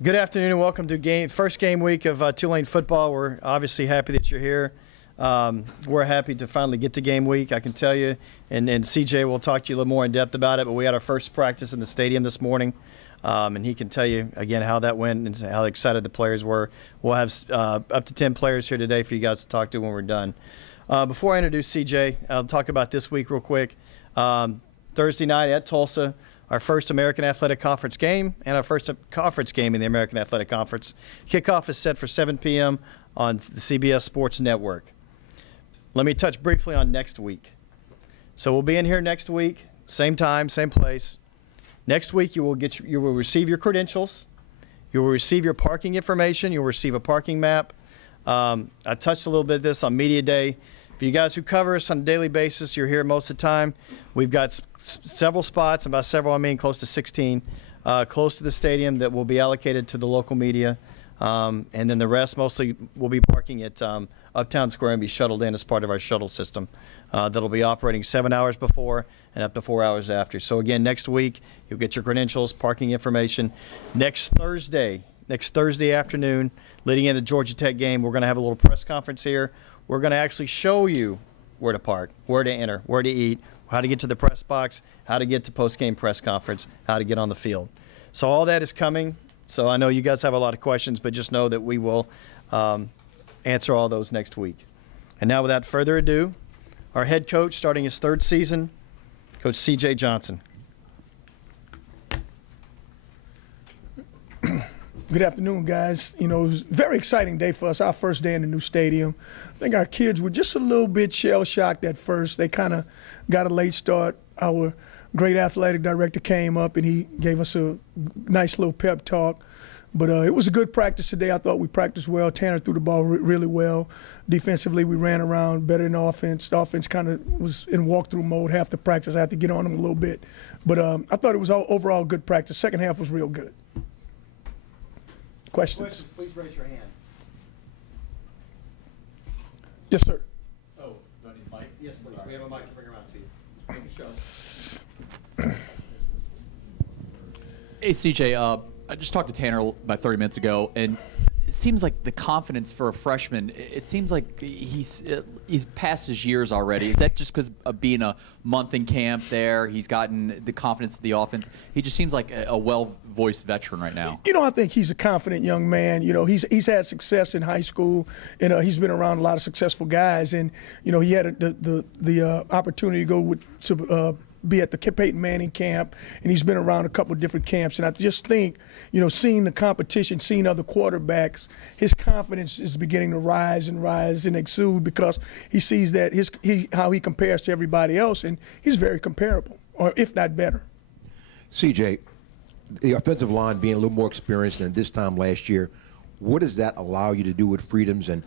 Good afternoon and welcome to first game week of Tulane football. We're obviously happy that you're here. We're happy to finally get to game week, I can tell you. And CJ will talk to you a little more in depth about it, but we had our first practice in the stadium this morning. And he can tell you, again, how that went and how excited the players were. We'll have up to 10 players here today for you guys to talk to when we're done. Before I introduce CJ, I'll talk about this week real quick. Thursday night at Tulsa, our first American Athletic Conference game and our first conference game in the American Athletic Conference. Kickoff is set for 7 p.m. on the CBS Sports Network. Let me touch briefly on next week. So we'll be in here next week, same time, same place. Next week you will receive your credentials. You will receive your parking information. You'll receive a parking map. I touched a little bit of this on Media Day. For you guys who cover us on a daily basis, you're here most of the time. We've got several spots, and by several I mean close to 16, close to the stadium that will be allocated to the local media. And then the rest mostly will be parking at Uptown Square and be shuttled in as part of our shuttle system that'll be operating 7 hours before and up to 4 hours after. So again, next week, you'll get your credentials, parking information. Next Thursday afternoon, leading into the Georgia Tech game, we're going to have a little press conference here. We're going to actually show you where to park, where to enter, where to eat, how to get to the press box, how to get to post-game press conference, how to get on the field. So all that is coming. So I know you guys have a lot of questions, but just know that we will answer all those next week. And now without further ado, our head coach starting his third season, Coach C.J. Johnson. Good afternoon, guys. You know, it was a very exciting day for us, our first day in the new stadium. I think our kids were just a little bit shell-shocked at first. They kind of got a late start. Our great athletic director came up and he gave us a nice little pep talk. But it was a good practice today. I thought we practiced well. Tanner threw the ball really well. Defensively, we ran around better than offense. The offense kind of was in walkthrough mode half the practice. I had to get on them a little bit. But I thought it was overall good practice. Second half was real good. Questions? Please raise your hand. Yes, sir. Oh, do I need a mic? Yes, please. We have a mic to bring around to you. Hey, CJ, I just talked to Tanner about 30 minutes ago, and it seems like the confidence for a freshman, it seems like he's past his years already. Is that just because of being a month in camp there? He's gotten the confidence of the offense. He just seems like a well-voiced veteran right now. You know, I think he's a confident young man. You know, he's had success in high school, and he's been around a lot of successful guys. And, you know, he had the opportunity to go be at the Peyton Manning camp, and he's been around a couple of different camps. And I just think, you know, seeing the competition, seeing other quarterbacks, his confidence is beginning to rise and exude because he sees that how he compares to everybody else, and he's very comparable, or if not better. CJ, the offensive line being a little more experienced than this time last year, what does that allow you to do with freedoms, and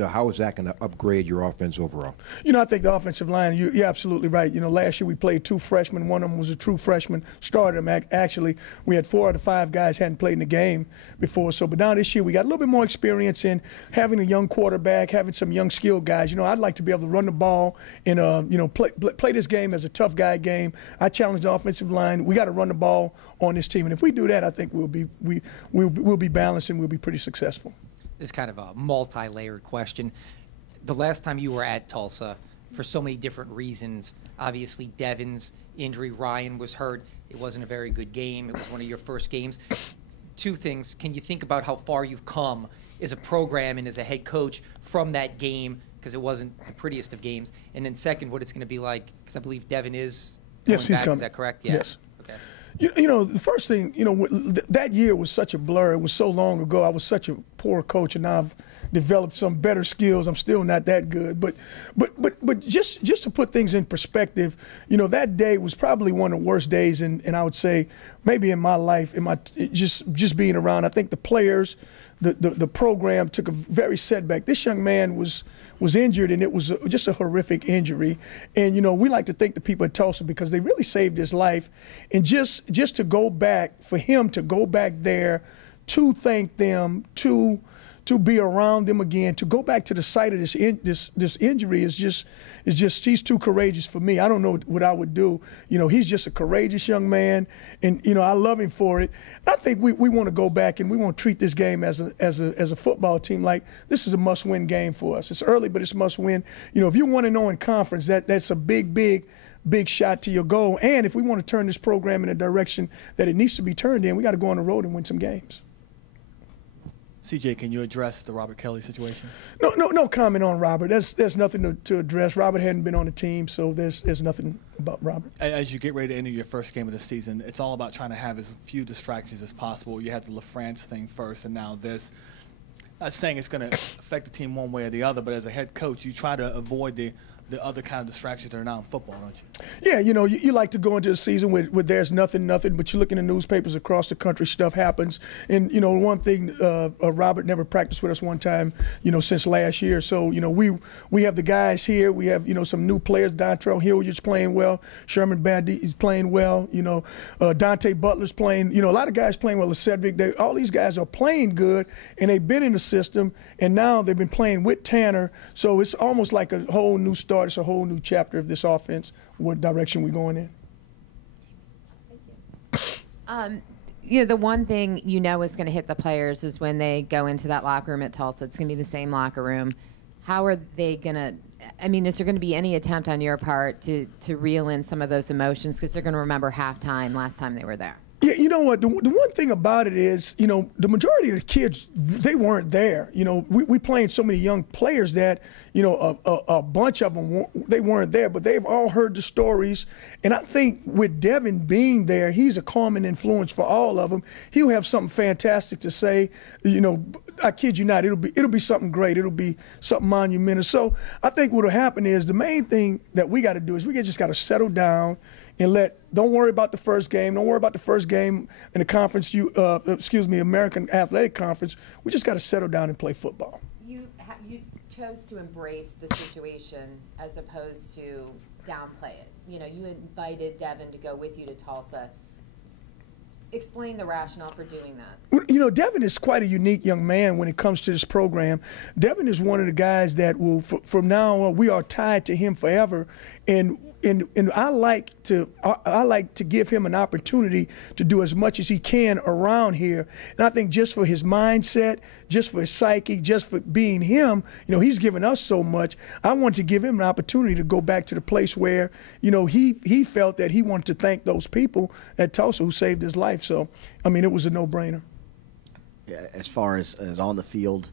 how is that going to upgrade your offense overall? You know, I think the offensive line, you're absolutely right. You know, last year we played 2 freshmen. One of them was a true freshman, started him. Actually, we had 4 of the 5 guys hadn't played in the game before. So, but now this year we got a little bit more experience in having a young quarterback, having some young skilled guys. You know, I'd like to be able to run the ball and, you know, play this game as a tough guy game. I challenge the offensive line. We got to run the ball on this team. And if we do that, I think we'll be balanced and we'll be pretty successful. This is kind of a multi-layered question. The last time you were at Tulsa, for so many different reasons, obviously Devin's injury, Ryan was hurt. It wasn't a very good game. It was one of your first games. 2 things. Can you think about how far you've come as a program and as a head coach from that game, because it wasn't the prettiest of games? And then second, what it's going to be like, because I believe Devin is coming Yes, he's back. coming. Is that correct? Yeah. Yes. Okay. You know, the first thing, you know, that year was such a blur. It was so long ago. I was such a poor coach, and now I've developed some better skills. I'm still not that good. But just to put things in perspective, you know, that day was probably one of the worst days, and I would say maybe in my life, just being around. I think the players, the program took a very setback. This young man was injured, and it was just a horrific injury. And, you know, we like to thank the people at Tulsa because they really saved his life. And just to go back, for him to go back there to thank them, to to be around them again, to go back to the site of this injury is just he's too courageous for me. I don't know what I would do. You know, he's just a courageous young man, and you know, I love him for it. I think we want to go back and we want to treat this game as a football team like this is a must-win game for us. It's early, but it's must-win. You know, if you want to know in conference, that's a big shot to your goal. And if we want to turn this program in a direction that it needs to be turned in, we got to go on the road and win some games. CJ, can you address the Robert Kelly situation? No comment on Robert. There's nothing to address. Robert hadn't been on the team, so there's nothing about Robert. As you get ready to enter your first game of the season, it's all about trying to have as few distractions as possible. You had the LaFrance thing first, and now this. Not saying it's going to affect the team one way or the other, but as a head coach, you try to avoid the other kind of distractions that are not in football, don't you? Yeah, you know, you like to go into a season where there's nothing, but you look in the newspapers across the country, stuff happens. And, you know, one thing, Robert never practiced with us one time, you know, since last year. So, you know, we have the guys here. We have, you know, some new players. Dontrell Hilliard's playing well. Sherman Bandit is playing well. You know, Dante Butler's playing. You know, a lot of guys playing well. Cedric, all these guys are playing good, and they've been in the system, and now they've been playing with Tanner. So it's almost like a whole new start. It's a whole new chapter of this offense, what direction we're going in. You know, the one thing you know is going to hit the players is when they go into that locker room at Tulsa. It's going to be the same locker room. How are they going to – I mean, is there going to be any attempt on your part to reel in some of those emotions because they're going to remember halftime last time they were there? Yeah, you know what? The one thing about it is, you know, the majority of the kids, they weren't there. You know, we playing so many young players that, you know, a bunch of them, they weren't there, but they've all heard the stories. And I think with Devin being there, he's a calming influence for all of them. He'll have something fantastic to say. You know, I kid you not, it'll be something great. It'll be something monumental. So I think what'll happen is the main thing that we got to do is we just got to settle down and don't worry about the first game. Don't worry about the first game in the conference, American Athletic Conference. We just got to settle down and play football. You chose to embrace the situation as opposed to downplay it. You know, you invited Devin to go with you to Tulsa. Explain the rationale for doing that. You know, Devin is quite a unique young man when it comes to this program. Devin is one of the guys that will, from now on, we are tied to him forever. And I like to give him an opportunity to do as much as he can around here. And I think just for his mindset, just for his psyche, just for being him, you know, he's given us so much. I want to give him an opportunity to go back to the place where, you know, he felt that he wanted to thank those people at Tulsa who saved his life. So, I mean, it was a no-brainer. Yeah, as far as on the field,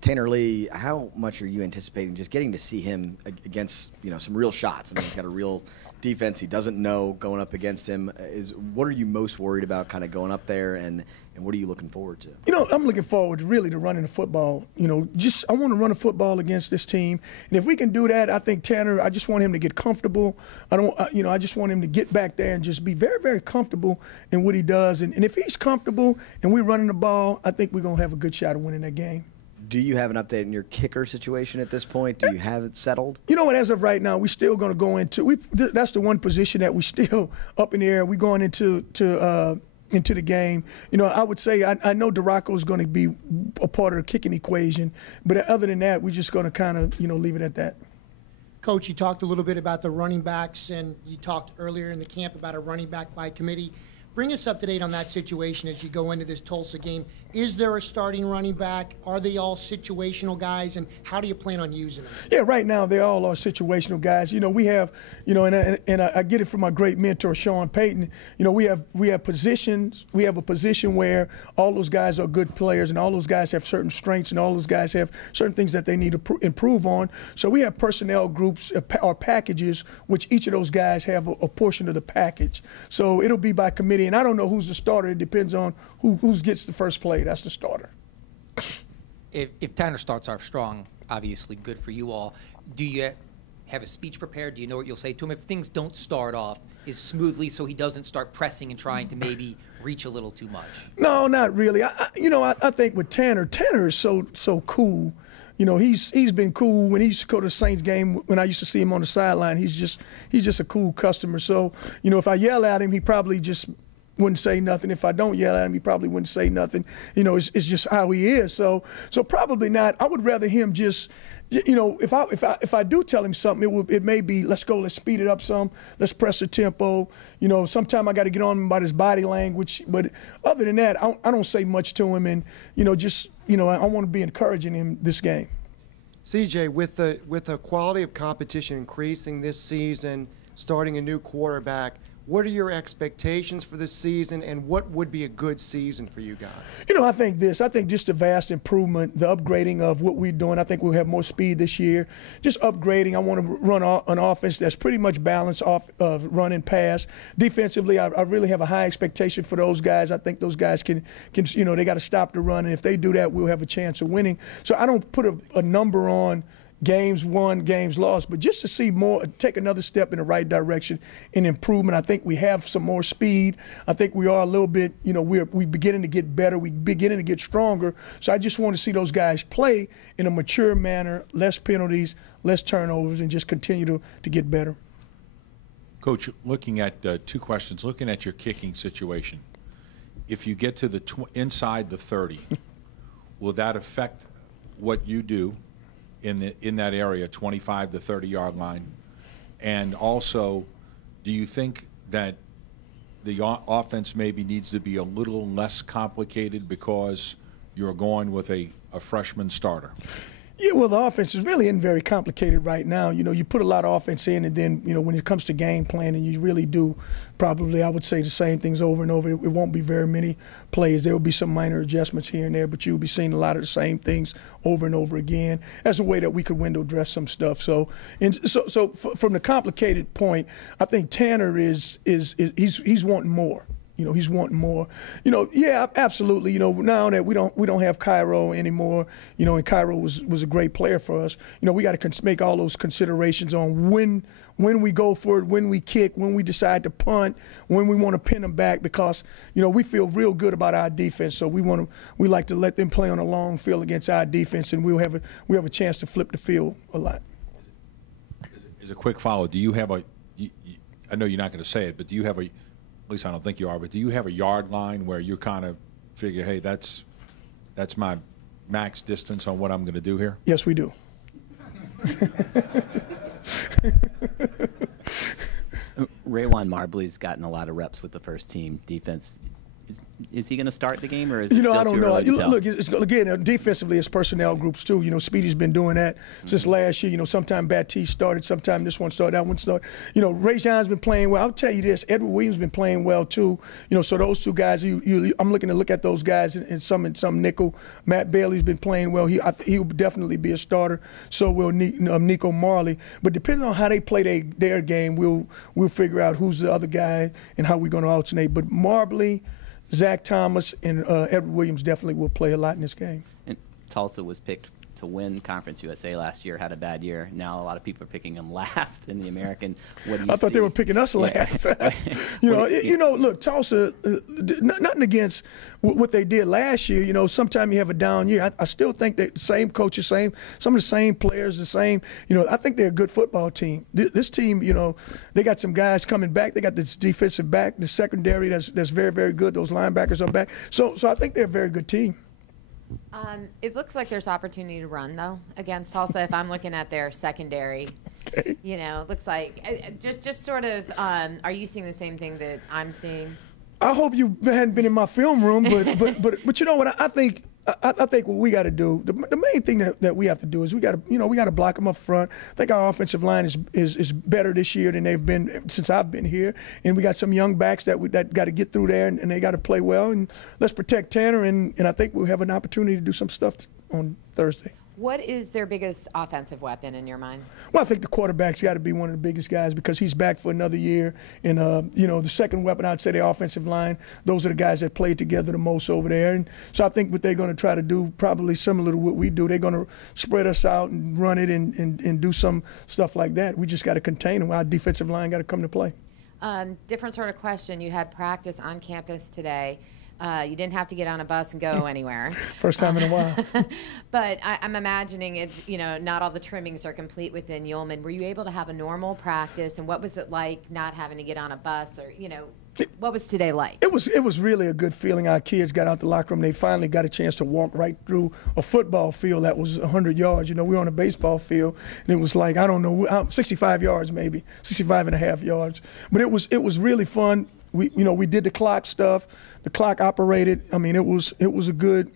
Tanner Lee, how much are you anticipating just getting to see him against, you know, some real shots? I mean, he's got a real defense. He doesn't know going up against him. What are you most worried about kind of going up there, and what are you looking forward to? You know, I'm looking forward really to running the football. You know, I want to run the football against this team. And if we can do that, I think Tanner, I just want him to get comfortable. I just want him to get back there and just be very, very comfortable in what he does. And if he's comfortable and we're running the ball, I think we're going to have a good shot of winning that game. Do you have an update on your kicker situation at this point? Do you have it settled? You know what? As of right now, we're still going to go into that's the one position that we still up in the air. We're going into the game. You know, I would say I know DeRocco is going to be a part of the kicking equation, but other than that, we're just going to kind of, you know, leave it at that. Coach, you talked a little bit about the running backs, and you talked earlier in the camp about a running back by committee. Bring us up to date on that situation as you go into this Tulsa game. Is there a starting running back? Are they all situational guys? And how do you plan on using them? Yeah, right now they all are situational guys. You know, we have, you know, and I get it from my great mentor, Sean Payton. You know, we have positions. We have a position where all those guys are good players, and all those guys have certain strengths, and all those guys have certain things that they need to improve on. So we have personnel groups or packages, which each of those guys have a portion of the package. So it'll be by committee. And I don't know who's the starter. It depends on who gets the first play. That's the starter. If Tanner starts off strong, obviously good for you all. Do you have a speech prepared? Do you know what you'll say to him if things don't start off as smoothly, so he doesn't start pressing and trying to maybe reach a little too much? No, not really. I think with Tanner is so cool. You know, he's been cool when he used to go to the Saints game. When I used to see him on the sideline, he's just a cool customer. So, you know, if I yell at him, he probably just wouldn't say nothing. If I don't yell at him, he probably wouldn't say nothing. You know, it's just how he is. So probably not. I would rather him just, you know, if I do tell him something, it may be, let's go, let's speed it up some, let's press the tempo. You know, sometime I got to get on him about his body language. But other than that, I don't say much to him. And, you know, just, you know, I want to be encouraging him this game. CJ, with the quality of competition increasing this season, starting a new quarterback, what are your expectations for this season, and what would be a good season for you guys? You know, I think just a vast improvement, the upgrading of what we're doing. I think we'll have more speed this year. Just upgrading. I want to run an offense that's pretty much balanced off of run and pass. Defensively, I really have a high expectation for those guys. I think those guys can you know, they got to stop the run, and if they do that, we'll have a chance of winning. So I don't put a number on games won, games lost, but just to see more, take another step in the right direction in improvement. I think we have some more speed. I think we are a little bit, you know, we're beginning to get better. We're beginning to get stronger. So I just want to see those guys play in a mature manner, less penalties, less turnovers, and just continue to get better. Coach, looking at two questions, looking at your kicking situation, if you get to the inside the 30, will that affect what you do in that area, 25 to 30-yard line? And also, do you think that the offense maybe needs to be a little less complicated because you're going with a freshman starter? Yeah, well, the offense is really isn't very complicated right now. You know, you put a lot of offense in, and then, you know, when it comes to game planning, you really do probably, I would say, the same things over and over. It won't be very many plays. There will be some minor adjustments here and there, but you'll be seeing a lot of the same things over and over again as a way that we could window dress some stuff. So from the complicated point, I think Tanner he's wanting more. You know, he's wanting more. You know, yeah, absolutely. You know, now that we don't have Cairo anymore, you know, and Cairo was a great player for us. You know, we got to make all those considerations on when we go for it, when we kick, when we decide to punt, when we want to pin them back, because, you know, we feel real good about our defense. So we like to let them play on a long field against our defense, and we have a chance to flip the field a lot. As a quick follow, do you have I know you're not going to say it, but do you have at least I don't think you are, but do you have a yard line where you kind of figure, hey, that's my max distance on what I'm going to do here? Yes, we do. Raywan Marbley's gotten a lot of reps with the first team defense. Is he going to start the game, or is it you know, still I don't too know. early to tell? Look, again, defensively, it's personnel groups too. You know, Speedy's been doing that since last year. You know, sometime Baptiste started, sometime this one started, that one started. You know, Ray John's been playing well. I'll tell you this: Edward Williams been playing well too. You know, so those two guys, I'm looking to look at those guys in some nickel. Matt Bailey's been playing well. He'll definitely be a starter. So will Nico Marley. But depending on how they play their game, we'll figure out who's the other guy and how we're going to alternate. But Marbley, Zach Thomas, and Edward Williams definitely will play a lot in this game. And Tulsa was picked to win Conference USA last year, had a bad year. Now a lot of people are picking them last in the American. What do you I thought see? they were picking us last. You know, look, Tulsa, nothing against what they did last year. You know, sometimes you have a down year. I still think that the same coaches, some of the same players, the same. You know, I think they're a good football team. This team, you know, they got some guys coming back. They got this defensive back, the secondary that's very, very good. Those linebackers are back. So I think they're a very good team. It looks like there's opportunity to run, though, against Tulsa. If I'm looking at their secondary, Okay. you know, it looks like just sort of. Are you seeing the same thing that I'm seeing? I hope you hadn't been in my film room, but you know what? I think what we got to do, the main thing that we have to do is we got to block them up front. I think our offensive line is better this year than they've been since I've been here, and we got some young backs that got to get through there, and they got to play well. And let's protect Tanner, and I think we'll have an opportunity to do some stuff on Thursday. What is their biggest offensive weapon in your mind? Well, I think the quarterback's got to be one of the biggest guys because he's back for another year. And, you know, the second weapon, I'd say the offensive line, those are the guys that played together the most over there. And so I think what they're going to try to do, probably similar to what we do, they're going to spread us out and run it and do some stuff like that. We just got to contain them. Our defensive line got to come to play. Different sort of question. You had practice on campus today. You didn't have to get on a bus and go anywhere. First time in a while. But I'm imagining it's, not all the trimmings are complete within Ullman. Were you able to have a normal practice, and what was it like not having to get on a bus, or, what was today like? It was really a good feeling. Our kids got out the locker room. They finally got a chance to walk right through a football field that was 100 yards. We were on a baseball field, and it was like, I don't know, 65 yards maybe, 65 and a half yards. But it was really fun. We did the clock stuff. The clock operated. I mean, it was great.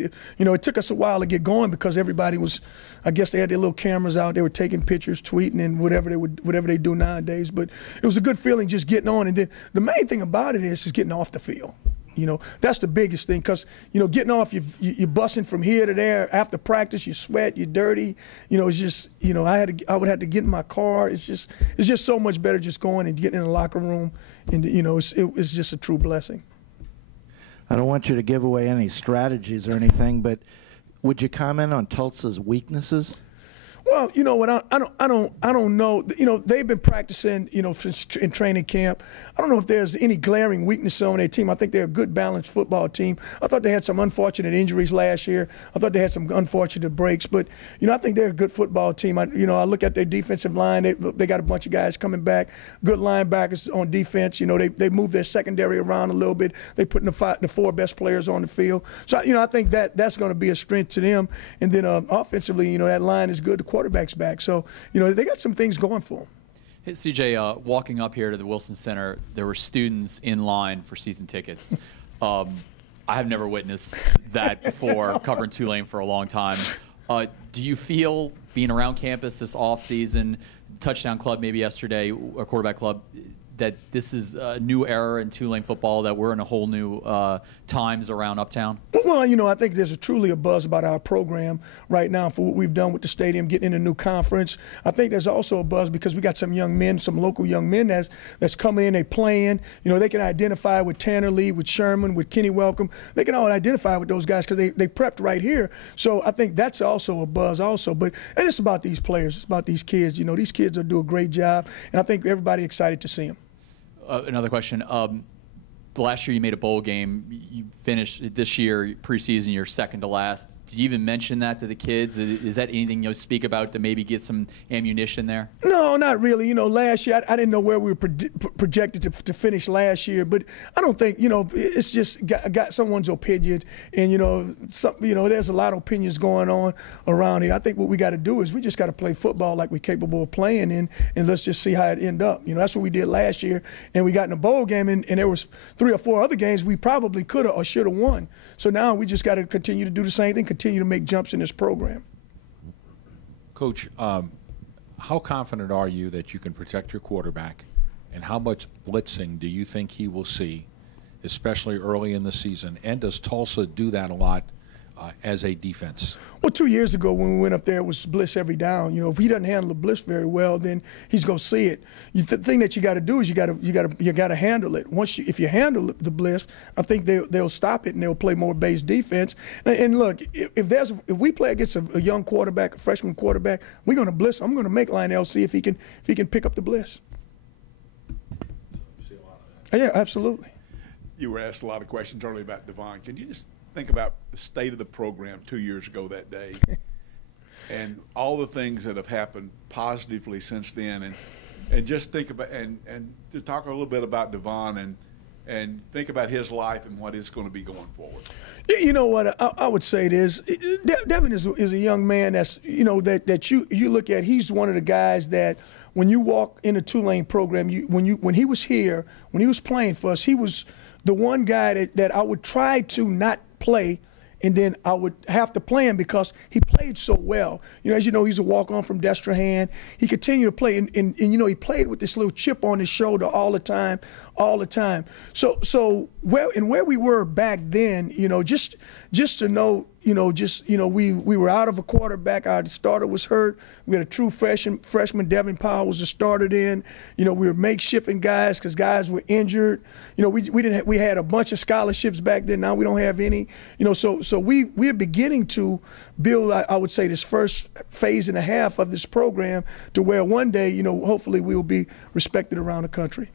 It took us a while to get going because everybody was, I guess they had their little cameras out. They were taking pictures, tweeting, and whatever they do nowadays. But it was a good feeling just getting on. And then the main thing about it is just getting off the field. That's the biggest thing because, getting off, you're busting from here to there. After practice, you sweat, you're dirty. It's just, I would have to get in my car. It's just so much better just going and getting in the locker room. And, it's just a true blessing. I don't want you to give away any strategies or anything, but would you comment on Tulsa's weaknesses? Well, you know what? I don't know. They've been practicing, in training camp. I don't know if there's any glaring weakness on their team. I think they're a good, balanced football team. I thought they had some unfortunate injuries last year. I thought they had some unfortunate breaks. But, I think they're a good football team. I look at their defensive line. They got a bunch of guys coming back, good linebackers on defense. They moved their secondary around a little bit. They put the four best players on the field. So, I think that's going to be a strength to them. And then offensively, that line is good. The quarterback's back. So, they got some things going for them. Hey, CJ, walking up here to the Wilson Center, there were students in line for season tickets. I have never witnessed that before, covering Tulane for a long time. Do you feel, being around campus this offseason, touchdown club maybe yesterday, or quarterback club, that this is a new era in Tulane football, that we're in a whole new times around Uptown? Well, I think there's truly a buzz about our program right now for what we've done with the stadium, getting in a new conference. I think there's also a buzz because we got some young men, some local young men that's coming in, they playing. They can identify with Tanner Lee, with Sherman, with Kenny Welcome. They can all identify with those guys because they prepped right here. So I think that's also a buzz also. But it's about these players. It's about these kids. These kids will do a great job, and I think everybody excited to see them. Another question. The last year you made a bowl game. You finished this year, preseason, you're second to last. Did you even mention that to the kids? Is that anything you'll speak about to maybe get some ammunition there? No, not really. Last year I didn't know where we were projected to finish last year, but I don't think it's just got someone's opinion, and there's a lot of opinions going on around here. I think what we got to do is we just got to play football like we're capable of playing in, and let's just see how it end up. That's what we did last year, and we got in a bowl game, and there was 3 or 4 other games we probably could have or should have won. So now we just got to continue to do the same thing, continue to make jumps in this program. Coach, how confident are you that you can protect your quarterback, and how much blitzing do you think he will see, especially early in the season? And does Tulsa do that a lot as a defense? Well, 2 years ago when we went up there, it was blitz every down. If he doesn't handle the blitz very well, then he's gonna see it. The thing that you got to do is you got to handle it. If you handle the blitz, I think they'll stop it and they'll play more base defense. And look, if we play against a young quarterback, a freshman quarterback, we're gonna blitz. I'm gonna make Lionel see if he can pick up the blitz. Yeah, absolutely. You were asked a lot of questions earlier about Devon. Can you just think about the state of the program 2 years ago that day and all the things that have happened positively since then, and just think about and to talk a little bit about Devon and think about his life and what it's going to be going forward. You know what I would say this: Devin is a young man that's that you look at. He's one of the guys that when you walk in the Tulane program, when he was here, when he was playing for us, he was the one guy that I would try to not play, and then I would have to play him because he played so well. As you know, he's a walk-on from Destrehan. He continued to play, and he played with this little chip on his shoulder all the time. So where we were back then, just to know, we were out of a quarterback. Our starter was hurt. We had a true freshman. Devin Powell was the starter then. We were makeshifting guys because guys were injured. We had a bunch of scholarships back then. Now we don't have any. So we're beginning to build, I would say, this first phase and a half of this program to where one day, hopefully we will be respected around the country.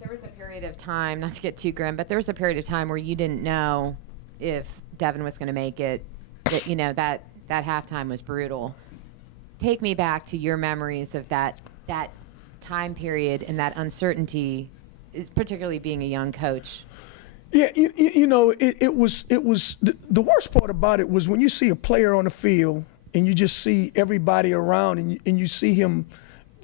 There was a period of time, not to get too grim, but there was a period of time where you didn't know if Devin was going to make it. That, you know, that halftime was brutal. Take me back to your memories of that time period and that uncertainty, is particularly being a young coach. Yeah, you know, it was the worst part about it was when you see a player on the field and you just see everybody around and you see him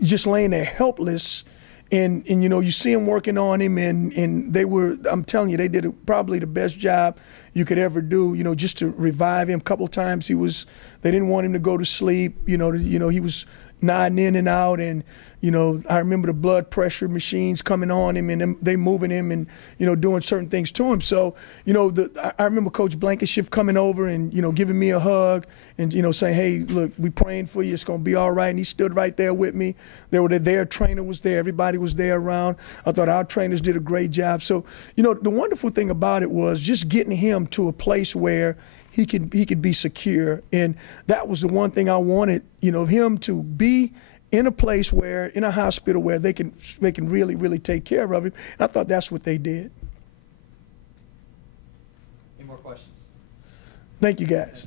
just laying there helpless. And you know, you see him working on him, and they were, I'm telling you, they did probably the best job you could ever do, you know, just to revive him. A couple of times they didn't want him to go to sleep, you know, he was nodding in and out, and, you know, I remember the blood pressure machines coming on him and they moving him and, you know, doing certain things to him. So, you know, I remember Coach Blankenship coming over and, you know, giving me a hug and, you know, saying, hey, look, we praying for you. It's going to be all right. And he stood right there with me. Their trainer was there. Everybody was there around. I thought our trainers did a great job. So, you know, the wonderful thing about it was just getting him to a place where he could be secure. And that was the one thing I wanted, you know, him to be in a place where, in a hospital where they can really, really take care of him. And I thought that's what they did. Any more questions? Thank you, guys.